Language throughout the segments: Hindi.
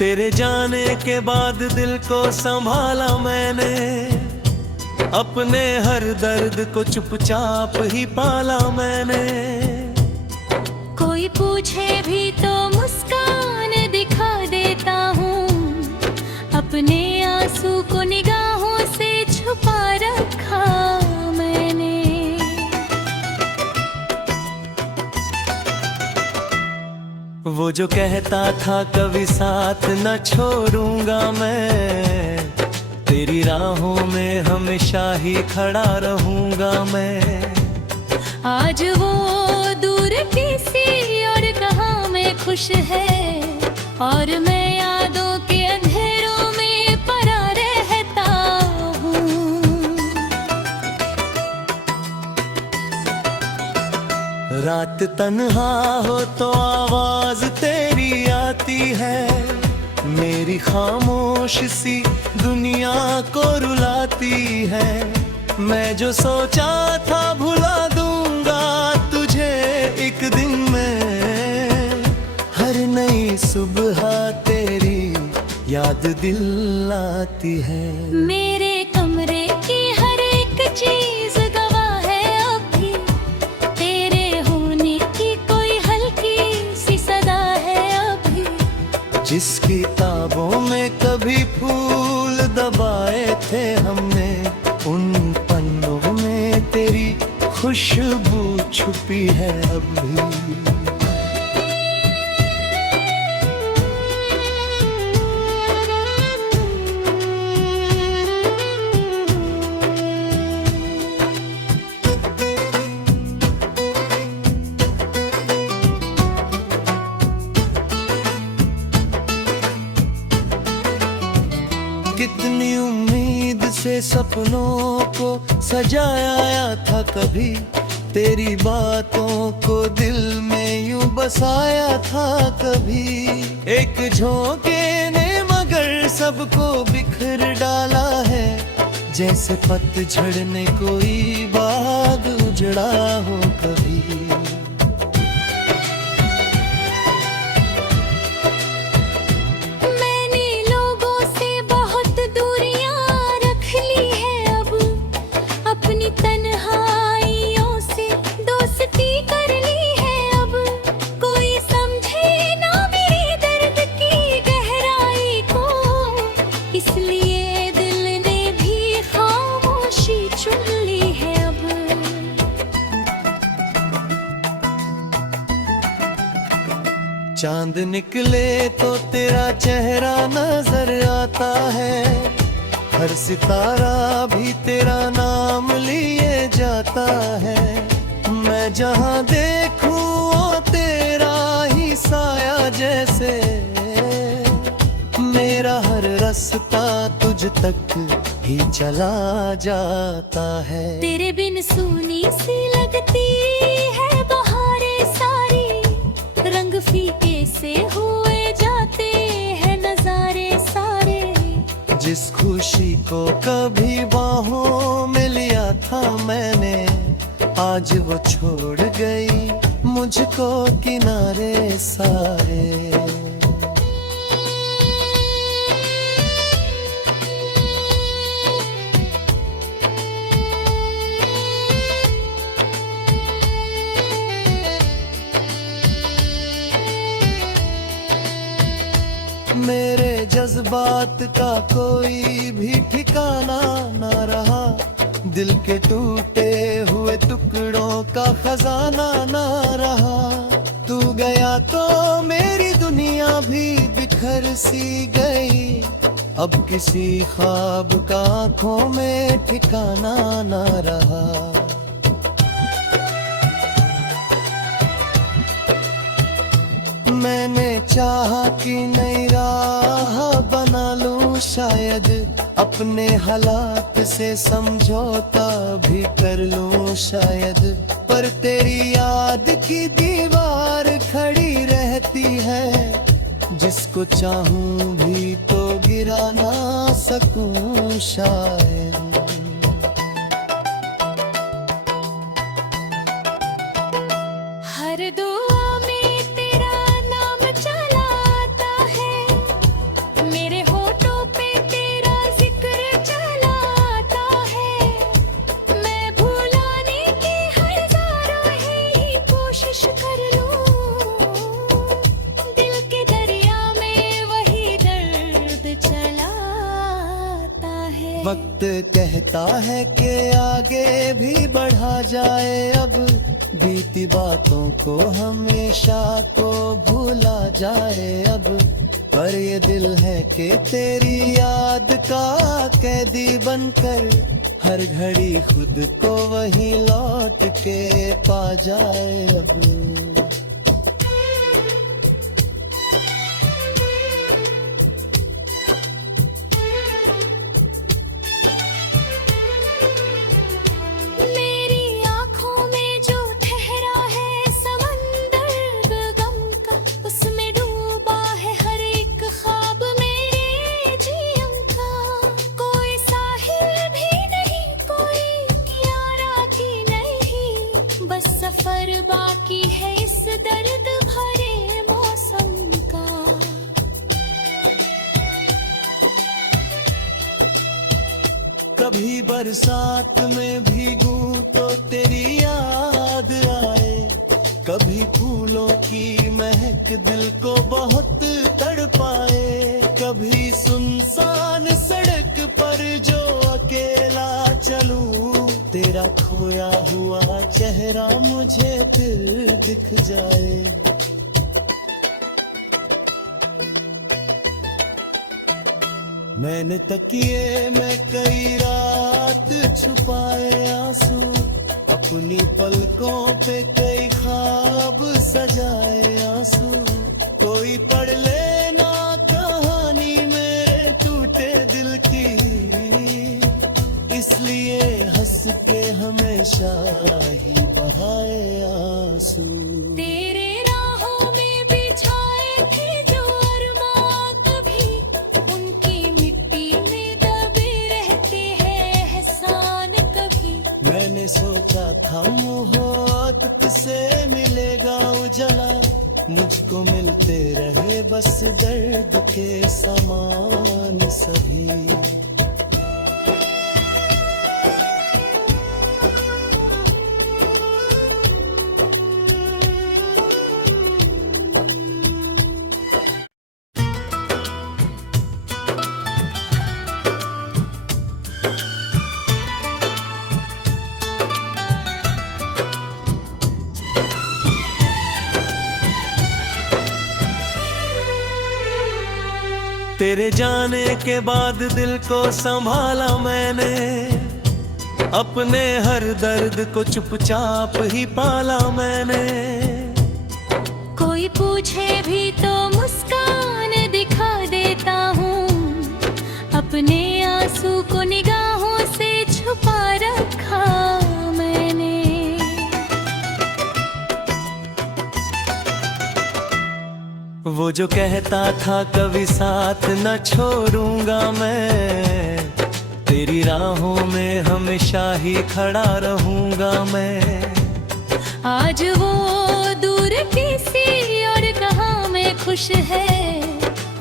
तेरे जाने के बाद दिल को संभाला मैंने, अपने हर दर्द को चुपचाप ही पाला मैंने। कोई पूछे भी तो मुस्कान दिखा देता हूँ, अपने आंसू को निगाहों से छुपा रखा मैंने। वो जो कहता था कभी साथ न छोड़ूंगा मैं, तेरी राहों में हमेशा ही खड़ा रहूंगा मैं। आज वो दूर किसी और कहाँ में खुश है, और मैं यादों के अंधेरों में पड़ा रहता हूँ। रात तन्हा हो तो आवाज तेरी आती है, मेरी खामोश सी दुनिया को रुलाती है। मैं जो सोचा था भुला दूंगा तुझे एक दिन में, हर नई सुबह तेरी याद दिल आती है। मेरे कमरे की हर एक चीज गवाह है अभी, तेरे होने की कोई हल्की सी सदा है अभी। जिस किताबों में कभी फूल दबाए थे हमने, उन पन्नों में तेरी खुशबू छुपी है अभी। कितनी उम्मीद से सपनों को सजाया था कभी, तेरी बातों को दिल में यूं बसाया था कभी। एक झोंके ने मगर सबको बिखर डाला है, जैसे पतझड़ ने कोई बाग उजड़ा हो कभी। चांद निकले तो तेरा चेहरा नजर आता है, हर सितारा भी तेरा नाम लिए जाता है। मैं जहाँ देखूं वो तेरा ही साया जैसे, मेरा हर रास्ता तुझ तक ही चला जाता है। तेरे बिन सूनी सी लगती है बहारें सारी, रंग फीके से हुए जाते हैं नजारे सारे। जिस खुशी को कभी बाहों में लिया था मैंने, आज वो छोड़ गई मुझको किनारे सारे। मेरे जज्बात का कोई भी ठिकाना ना रहा, दिल के टूटे हुए टुकड़ों का खजाना ना रहा। तू गया तो मेरी दुनिया भी बिखर सी गई, अब किसी ख्वाब का आँखों में ठिकाना ना रहा। मैंने चाहा कि नई राह बना लूं शायद, अपने हालात से समझौता भी कर लूं शायद। पर तेरी याद की दीवार खड़ी रहती है, जिसको चाहूं भी तो गिरा ना सकूं शायद। हर दुआ में तेरा नाम चला आता है, वक्त कहता है कि आगे भी बढ़ा जाए, अब बीती बातों को हमेशा तो भूला जाए अब। पर ये दिल है कि तेरी याद का कैदी बनकर हर घड़ी खुद को वही लौट के पा जाए अब। सफर बाकी है इस दर्द भरे मौसम का। कभी बरसात में भीगूं तो तेरी याद आए, कभी फूलों की महक दिल को बहुत तड़पाए, कभी सुनसान सड़क पर जो अकेला चलूं तेरा खोया हुआ चेहरा मुझे फिर दिख जाए। मैंने तकिए में कई रात छुपाए आंसू, अपनी पलकों पे कई ख्वाब सजाए आंसू। कोई पढ़ लेना कहानी मेरे टूटे दिल की, इसलिए हंस के हमेशा ही बहाए आंसू। तेरे राहों में बिछाए थे जो अरमां कभी, उनकी मिट्टी में दबे रहते हैं एहसान कभी। मैंने सोचा था मोहब्बत से मिलेगा उजला, मुझको मिलते रहे बस दर्द के समान सभी। तेरे जाने के बाद दिल को संभाला मैंने, अपने हर दर्द को चुपचाप ही पाला मैंने। कोई पूछे भी तो मुस्कान दिखा देता हूँ, अपने आंसू को निगाहों से छुपा रखा मैंने। वो जो कहता था कभी साथ न छोड़ूंगा मैं, तेरी राहों में हमेशा ही खड़ा रहूंगा मैं। आज वो दूर किसी और कहाँ में खुश है,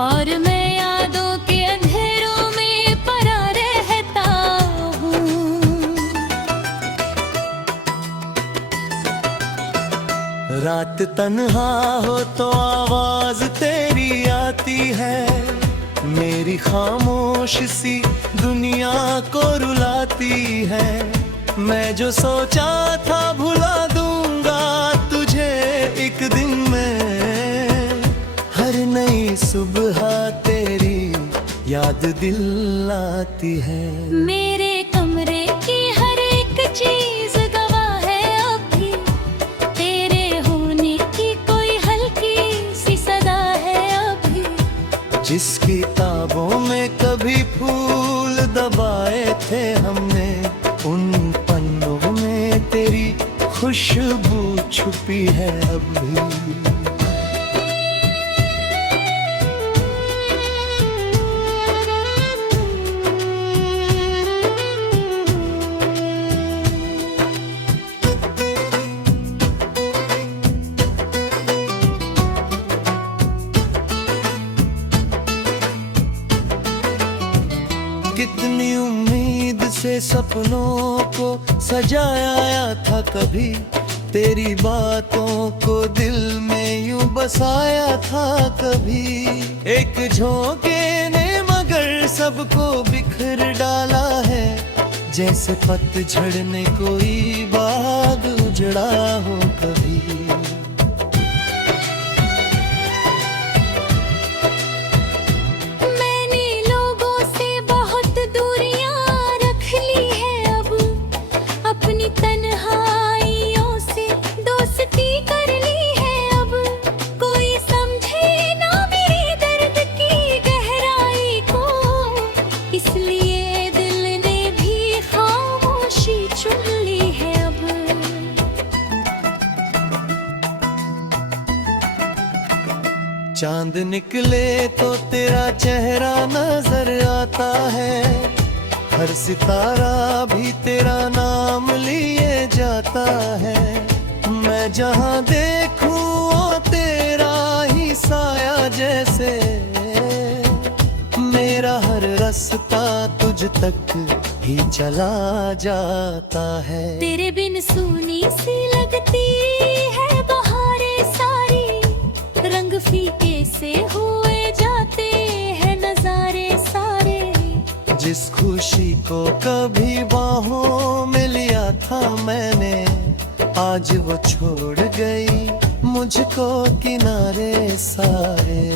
और मैं यादों के अंधेरों में पड़ा रहता हूँ। रात तन्हा हो तो आवाज तेरी आती है, मेरी खामोश सी दुनिया को रुलाती है। मैं जो सोचा था भुला दूंगा तुझे एक दिन में, हर नई सुबह तेरी याद दिल आती है। मेरे कमरे की हर एक चीज गवाह है अभी, तेरे होने की कोई हल्की सी सदा है अभी। जिस किताबों में कभी फूल दबाए थे हमने, उन पन्नों में तेरी खुशबू छुपी है अभी। कितनी उम्मीद से सपनों को सजाया था कभी, तेरी बातों को दिल में यूं बसाया था कभी। एक झोंके ने मगर सबको बिखर डाला है, जैसे पतझड़ ने कोई बाग उजड़ा हो कभी। मैंने लोगों से बहुत दूरियां रख ली है अब, अपनी तन्हाइयों से दोस्ती कर ली है अब। कोई समझे ना मेरे दर्द की गहराई को, इसलिए दिल ने भी खामोशी चुन ली है अब। चांद निकले तो तेरा चेहरा नजर आता है, हर सितारा भी तेरा नाम लिए जाता है। मैं जहां देखूं वो तेरा ही साया जैसे, मेरा हर रास्ता तुझ तक ही चला जाता है। तेरे बिन सूनी सी लगती है बहारें सारी, रंग फीके से हुए जाते हैं नजारे सारे। जिस खुशी को कभी बाहों में लिया था मैंने, आज वो छोड़ गई मुझको किनारे सारे।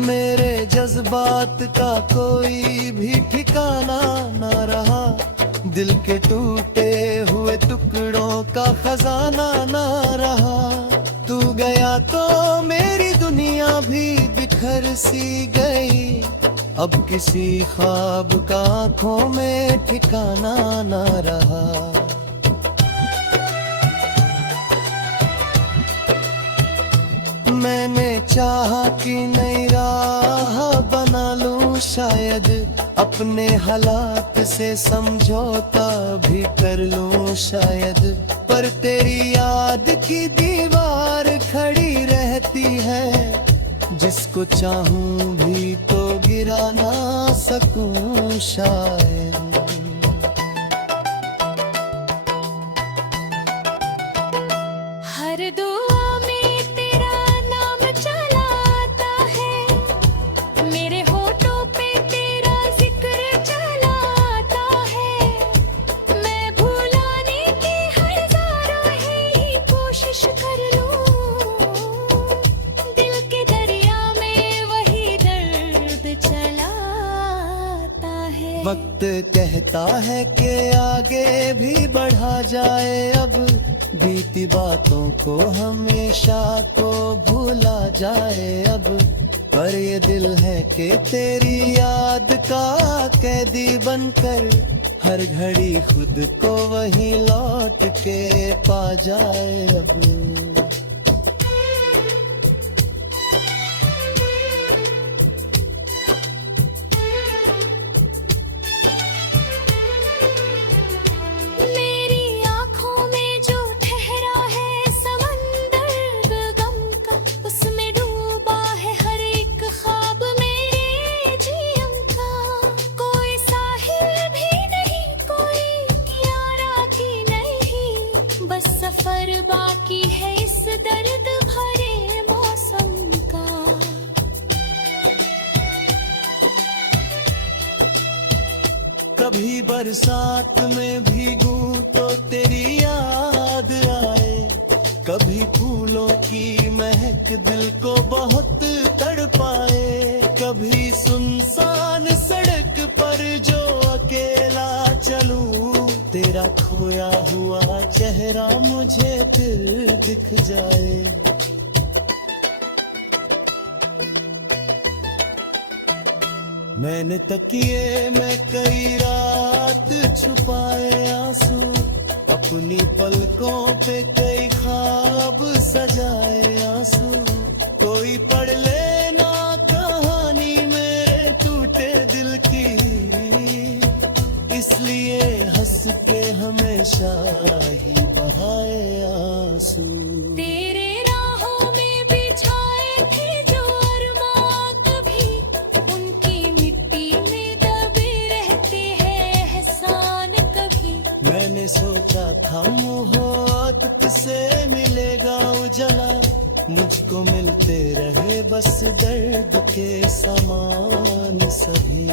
मेरे जज्बात का कोई भी ठिकाना ना रहा, दिल के टूटे हुए टुकड़ों का खजाना ना रहा। तू गया तो मेरी दुनिया भी बिखर सी गई, अब किसी ख्वाब का आंखों में ठिकाना ना रहा। मैंने चाहा कि नई राह बना लूं शायद, अपने हालात से समझौता भी कर लूं शायद। पर तेरी याद की दीवार खड़ी रहती है, जिसको चाहूं भी तो गिरा ना सकूं शायद। हर दुआ में तेरा नाम चला आता है, मेरे होठों पे तेरा जिक्र चला आता है। मैं भुलाने की हजारों ही कोशिश कर लूं, दिल के दरिया में वही दर्द चला आता है। वक्त कहता है कि आगे भी बढ़ा जाए अब, बीती बातों को हमेशा को भूला जाए अब। पर ये दिल है कि तेरी याद का कैदी बनकर, हर घड़ी खुद को वही लौट के पा जाए अब। सफर बाकी है इस दर्द भरे मौसम का। कभी बरसात में भीगूं तो तेरी याद आए, कभी फूलों की महक दिल को बहुत तड़पाए। कभी सुनसान सड़क पर जो अकेला चलूं, तेरा खोया हुआ चेहरा मुझे फिर दिख जाए। मैंने तकिए में कई रात छुपाए आंसू, अपनी पलकों पे कई ख्वाब सजाए आंसू। कोई पढ़ लेना कहानी मेरे टूटे दिल की, इसलिए हंस के हमेशा ही बहाए आंसू। तेरे राहों में बिछाए थे जो अरमां, कभी उनकी मिट्टी में दबे रहते हैं बस दर्द के समान सभी।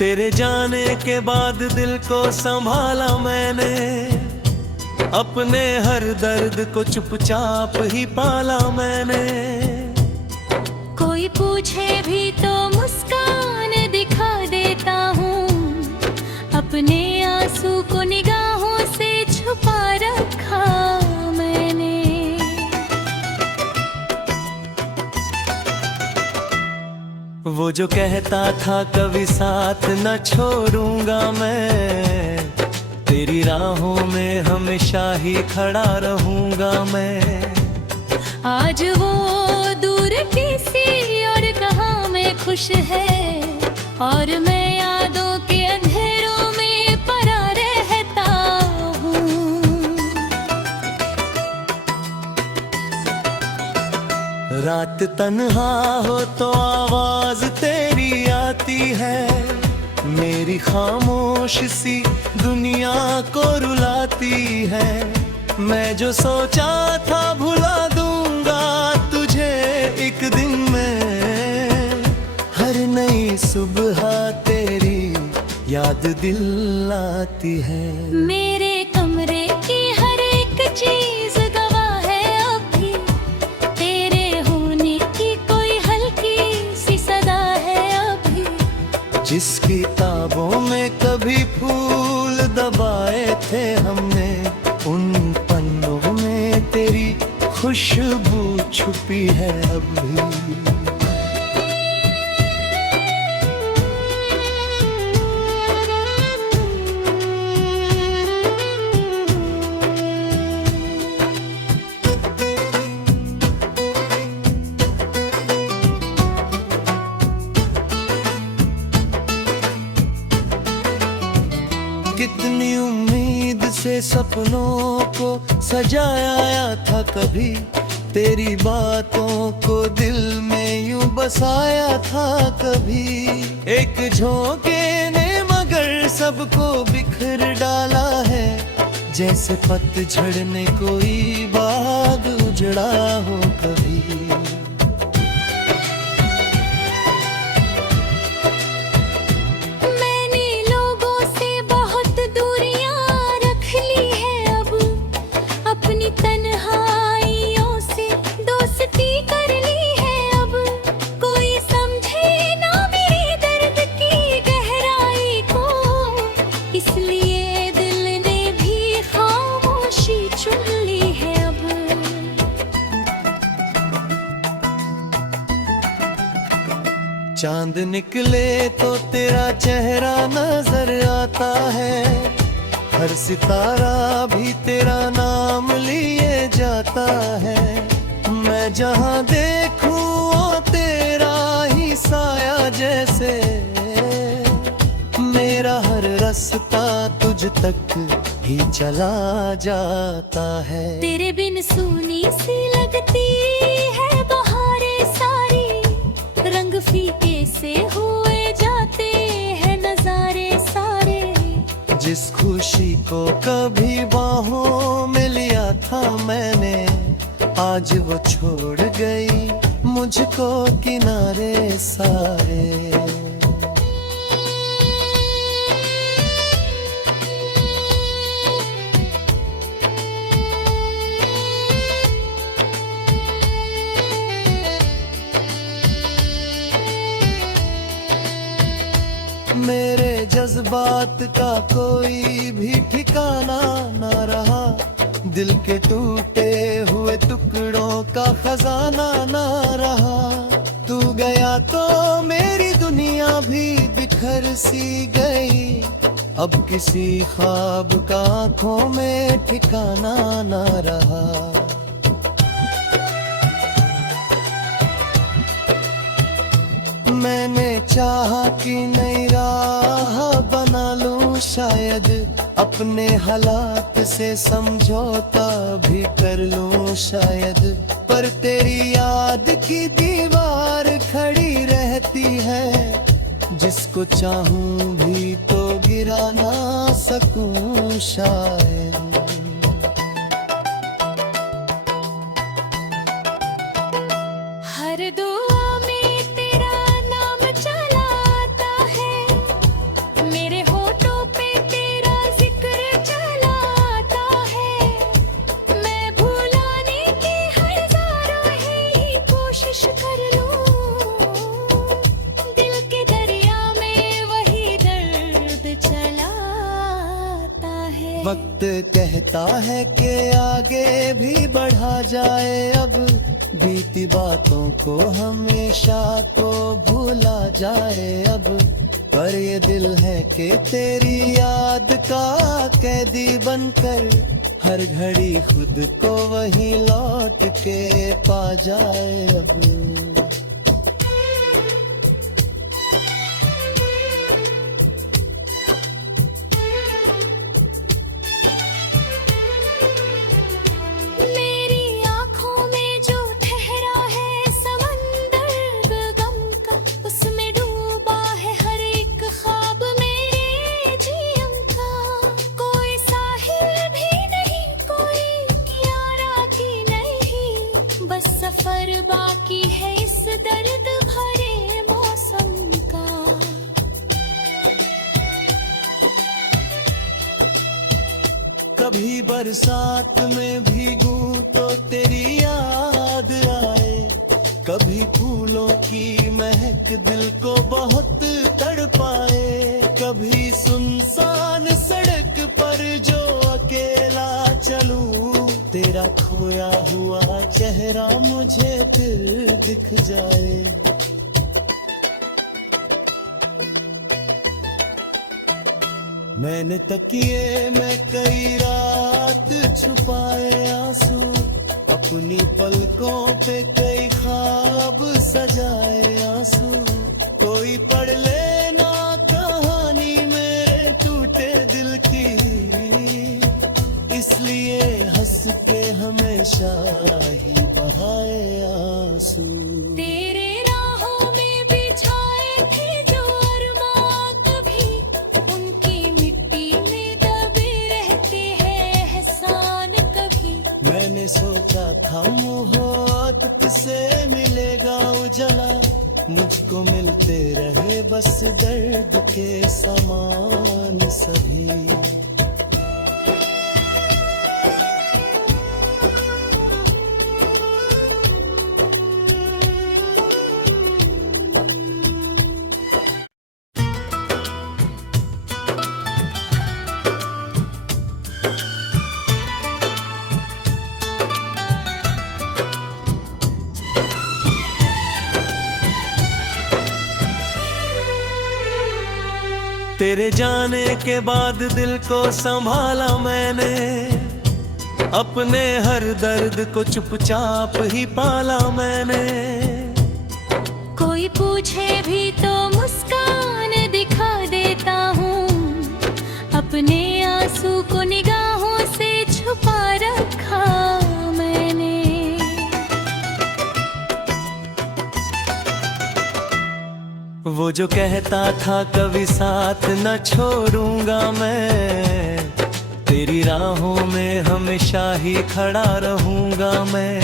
तेरे जाने के बाद दिल को संभाला मैंने, अपने हर दर्द को चुपचाप ही पाला मैंने। कोई पूछे भी तो मुस्कान दिखा देता हूँ, अपने आंसू को निगाहों से छुपा रखा मैंने। वो जो कहता था कभी साथ न छोड़ूंगा मैं, तेरी राहों में हमेशा ही खड़ा रहूंगा मैं। आज वो दूर किसी और कहाँ में खुश है, और मैं यादों के अंधेरों में पड़ा रहता हूँ। रात तन्हा हो तो आवाज तेरी आती है, मेरी खामोश सी दुनिया को रुलाती है। मैं जो सोचा था भुला दूंगा तुझे एक दिन में, हर नई सुबह तेरी याद दिल आती है। मेरे कमरे की हर एक चीज गवाह है अभी, तेरे होने की कोई हल्की सी सदा है अभी। जिस किताबों में कभी फूल दबाए थे हमने, उन पन्नों में तेरी खुशबू छुपी है अभी। कितनी उम्मीद से सपनों को सजाया था कभी, तेरी बातों को दिल में यूं बसाया था कभी। एक झोंके ने मगर सबको बिखर डाला है, जैसे पतझड़ ने कोई बाग उजड़ा हो कभी। चांद निकले तो तेरा चेहरा नजर आता है, हर सितारा भी तेरा नाम लिए जाता है। मैं जहाँ देखूं वो तेरा ही साया जैसे, मेरा हर रास्ता तुझ तक ही चला जाता है। तेरे बिन सूनी सी लगती है बहारें सारी, रंग फीके से हुए जाते हैं नजारे सारे। जिस खुशी को कभी बाहों में लिया था मैंने, आज वो छोड़ गई मुझको किनारे सारे। मेरे जज्बात का कोई भी ठिकाना ना रहा, दिल के टूटे हुए टुकड़ों का खजाना ना रहा। तू गया तो मेरी दुनिया भी बिखर सी गई, अब किसी ख्वाब का आंखों में ठिकाना ना रहा। मैंने चाहा कि नई राह बना लूं, शायद अपने हालात से समझौता भी कर लूं शायद, पर तेरी याद की दीवार खड़ी रहती है, जिसको चाहूं भी तो गिरा ना सकूं शायद। हर दुआ में तेरा नाम चला आता है, मेरे होठों पे तेरा जिक्र चला आता है। मैं भुलाने की हजारों ही कोशिश कर लूं, दिल के दरिया में वही दर्द चला आता है। वक्त कहता है कि आगे भी बढ़ा जाए, अब बीती बातों को हमेशा तो भूला जाए अब, पर ये दिल है कि तेरी याद का कैदी बनकर हर घड़ी खुद को वही लौट के पा जाए अब। सफर बाकी है इस दर्द भरे मौसम का। कभी बरसात में भीगूं तो तेरी याद आए, कभी फूलों की महक दिल को बहुत तड़पाए, कभी सुनसान सड़क पर जो अकेला चलूं, तेरा खोया हुआ चेहरा मुझे फिर दिख जाए। मैंने तकिए में कई रात छुपाए आंसू, अपनी पलकों पे कई ख्वाब सजाए आंसू, कोई पढ़ लेना कहानी मेरे टूटे दिल की, इसलिए हंस के हमेशा ही बहाए आंसू। तेरे राहों में बिछाए थे जो अरमां, कभी उनकी मिट्टी में दबे रहते हैं एहसान कभी। मैंने सोचा था मोहब्बत से मिलेगा उजला, मुझको मिलते रहे बस दर्द के समान सभी। तेरे जाने के बाद दिल को संभाला मैंने, अपने हर दर्द को चुपचाप ही पाला मैंने। कोई पूछे भी तो मुस्कान दिखा देता हूँ, अपने आंसू को निगाहों से छुपा रखा मैंने। वो जो कहता था कभी साथ न छोड़ूंगा मैं, तेरी राहों में हमेशा ही खड़ा रहूंगा मैं।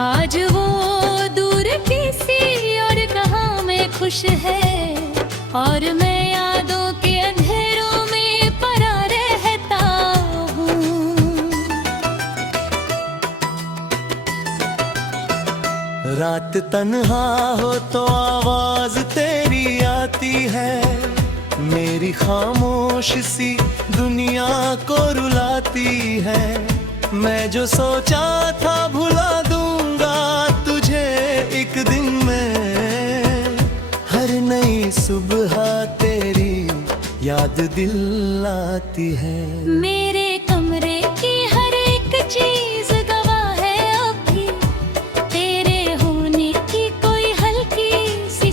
आज वो दूर किसी और कहाँ में खुश है, और मैं यादों के अंधेरों में पड़ा रहता हूँ। रात तन्हा हो तो आवाज तेरी आती है, मेरी खामोश सी दुनिया को रुलाती है। मैं जो सोचा था भुला दूंगा तुझे एक दिन में, हर नई सुबह तेरी याद दिल आती है। मेरे कमरे की हर एक चीज गवाह है अभी, तेरे होने की कोई हल्की सी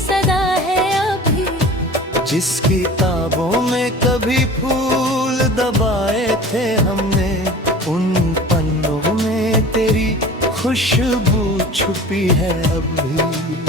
जिस किताबों में कभी फूल दबाए थे हमने, उन पन्नों में तेरी खुशबू छुपी है अब भी।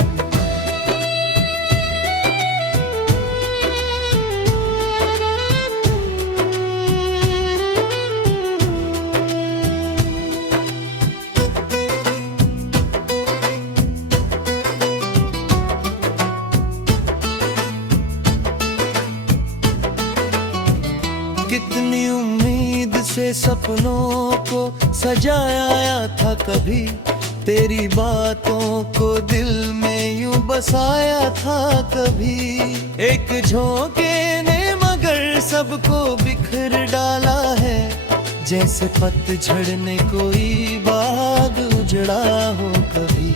कितनी उम्मीद से सपनों को सजाया था कभी, तेरी बातों को दिल में यूं बसाया था कभी। एक झोंके ने मगर सबको बिखर डाला है, जैसे पतझड़ ने कोई बाग उजड़ा हो कभी।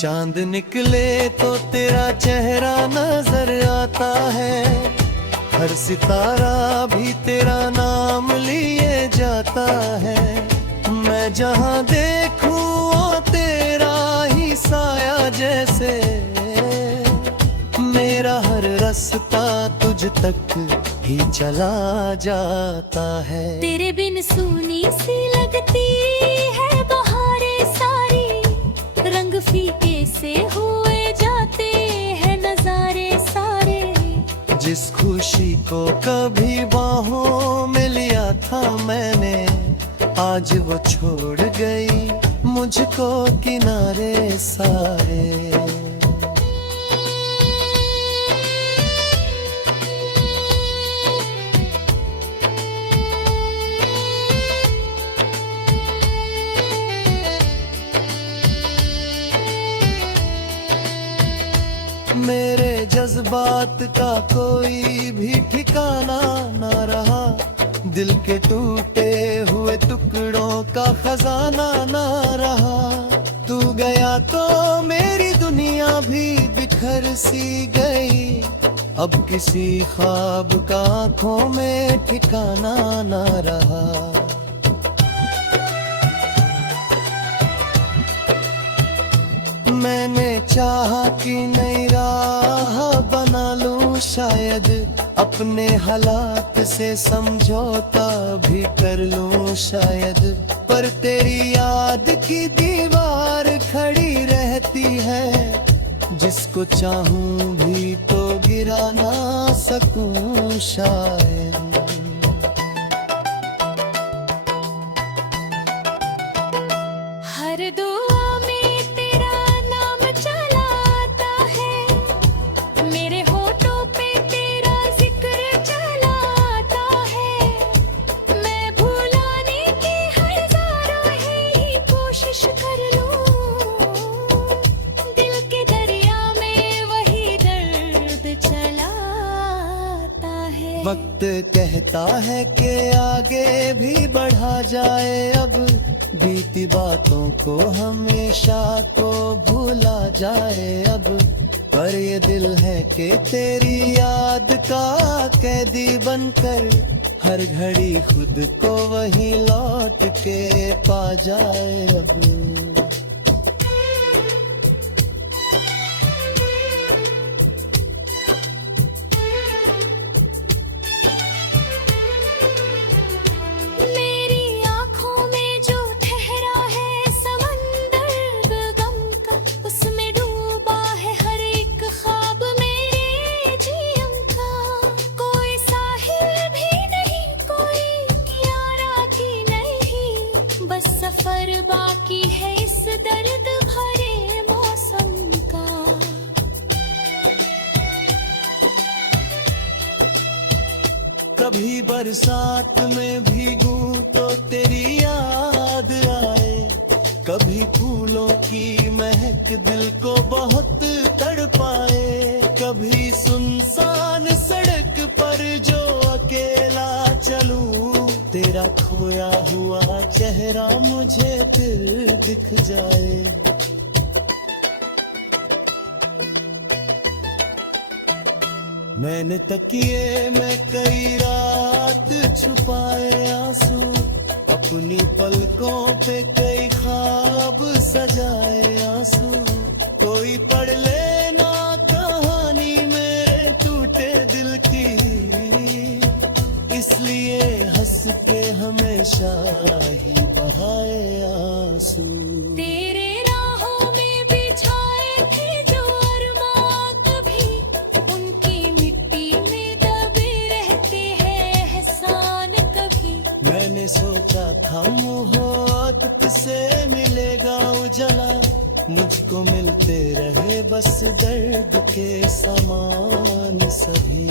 चांद निकले तो तेरा चेहरा नजर आता है, हर सितारा भी तेरा नाम लिए जाता है। मैं जहां देखूं वो तेरा ही साया जैसे, मेरा हर रास्ता तुझ तक ही चला जाता है। तेरे बिन सूनी सी लगती है बहारें सारी, रंग फीके से हुए जाते हैं नजारे सारे। जिस खुशी को कभी बाहों में लिया था मैंने, आज वो छोड़ गई मुझको किनारे सारे। मेरे जज्बात का कोई भी ठिकाना ना रहा, दिल के टूटे हुए टुकड़ों का खजाना ना रहा। तू गया तो मेरी दुनिया भी बिखर सी गई, अब किसी ख्वाब का आंखों में ठिकाना ना रहा। मैंने चाहा कि नई राह बना लूं शायद, अपने हालात से समझौता भी कर लूं शायद। पर तेरी याद की दीवार खड़ी रहती है, जिसको चाहूं भी तो गिरा ना सकूं शायद। हर दुआ में तेरा नाम चला आता है, मेरे होठों पे तेरा जिक्र चला आता है। मैं भुलाने की हजारों ही कोशिश कर लूं, दिल के दरिया में वही दर्द चला आता है। वक्त कहता है कि आगे भी बढ़ा जाए, अब बीती बातों को हमेशा तो भूला जाए अब। पर ये दिल है कि तेरी याद का कैदी बनकर, हर घड़ी खुद को वही लौट के पा जाए अब। सफर बाकी है इस दर्द भरे मौसम का। कभी बरसात में भीगूं तो तेरी याद आए, कभी फूलों की महक दिल को बहुत तड़पाए। कभी सुनसान सड़क पर जो अकेला चलूं, तेरा खोया हुआ चेहरा मुझे फिर दिख जाए। मैंने तकिए में कई रात छुपाए आंसू, अपनी पलकों पे कई ख्वाब सजाए आंसू। कोई पढ़ लेना कहानी मेरे टूटे दिल की, इसलिए हंस के हमेशा ही बहाए आंसू। तेरे राहों में बिछाए थे जो अरमां कभी, उनकी मिट्टी में दबे रहते हैं एहसान कभी। मैंने सोचा था मोहब्बत से मिलेगा उजला, मुझको मिलते रहे बस दर्द के समान सभी।